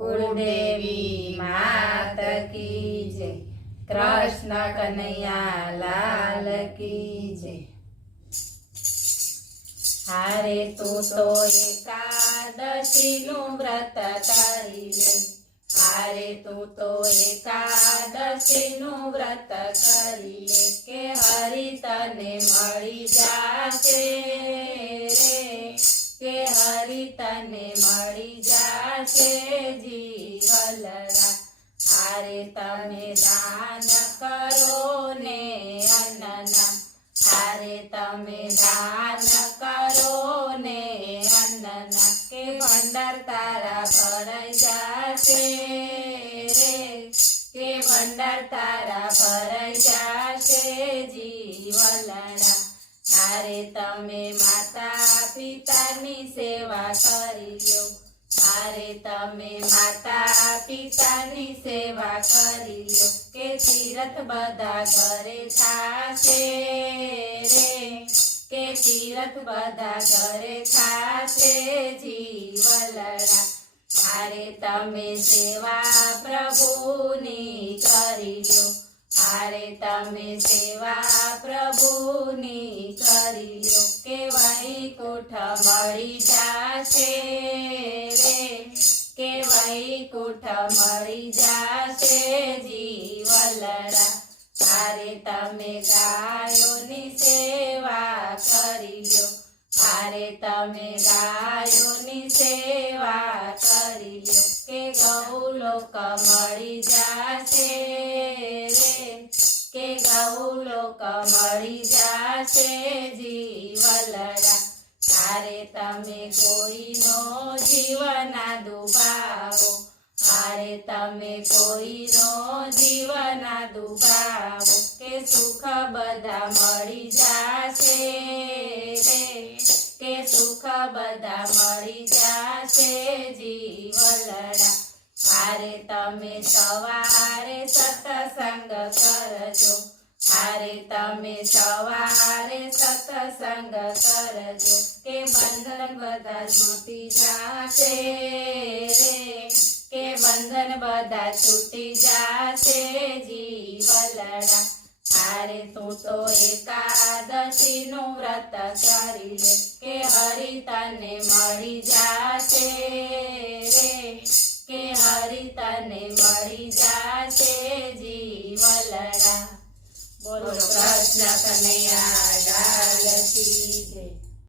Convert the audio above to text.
कुलदेवी मात की जय। कृष्ण कन्हैया लाल की जय। हारे तू तो एकादशी नु व्रत करी ले। हारे तू तो एकादशी नु व्रत करी ले के हरि तने मળી जाशे रे के हरि तने मળી जाशे जीवलरा। हारे तमे दान करो ने अन्नना। हारे तमे दान करो ने अन्नना के भंडार तारा भराई जाशे रे के भंडार तारा भराई जाशे जीवलरा। हारे तमे माता पितानी सेवा करी ल्यो। हारे तमे माता पितानी सेवा करी ल्यो के तीरथ बधा घरे थाशे रे के तीरथ बधा घरे थाशे जीवलरा। हारे तमे सेवा प्रभुनी करी ल्यो। हारे तमे सेवा प्रभुनी करी ल्यो के वैकुंठ मળી जाशे रे के वैकुंठ मળી जाशे जीवलरा। हारे तमे गायोनी सेवा करी ल्यो। हारे तमे गायोनी सेवा करी ल्यो के गौलोक मળી जाशे रे के गौलोक मળી जाशे जीवलरा। हारे तमे कोईनो जीवना दुभावो। हारे तमे कोईनो जीवना दुभावो के सुख बधा मળી जाशे रे के सुख बधा मળી जाशे जीवलरा। हारे तमे सवारे सत्संग करजो। हारे तमे सवारे सत्संग करजो के बंधन बधा छूटी जाशे रे के बंधन बधा छूटी जाशे जीवलरा। हारे तू तो एकादशी नु व्रत करी ले के हरि तने मળી जाशे रे के हरि तने मળી जाशे जीवलरा। बोलो कृष्ण कन्हैया लाल की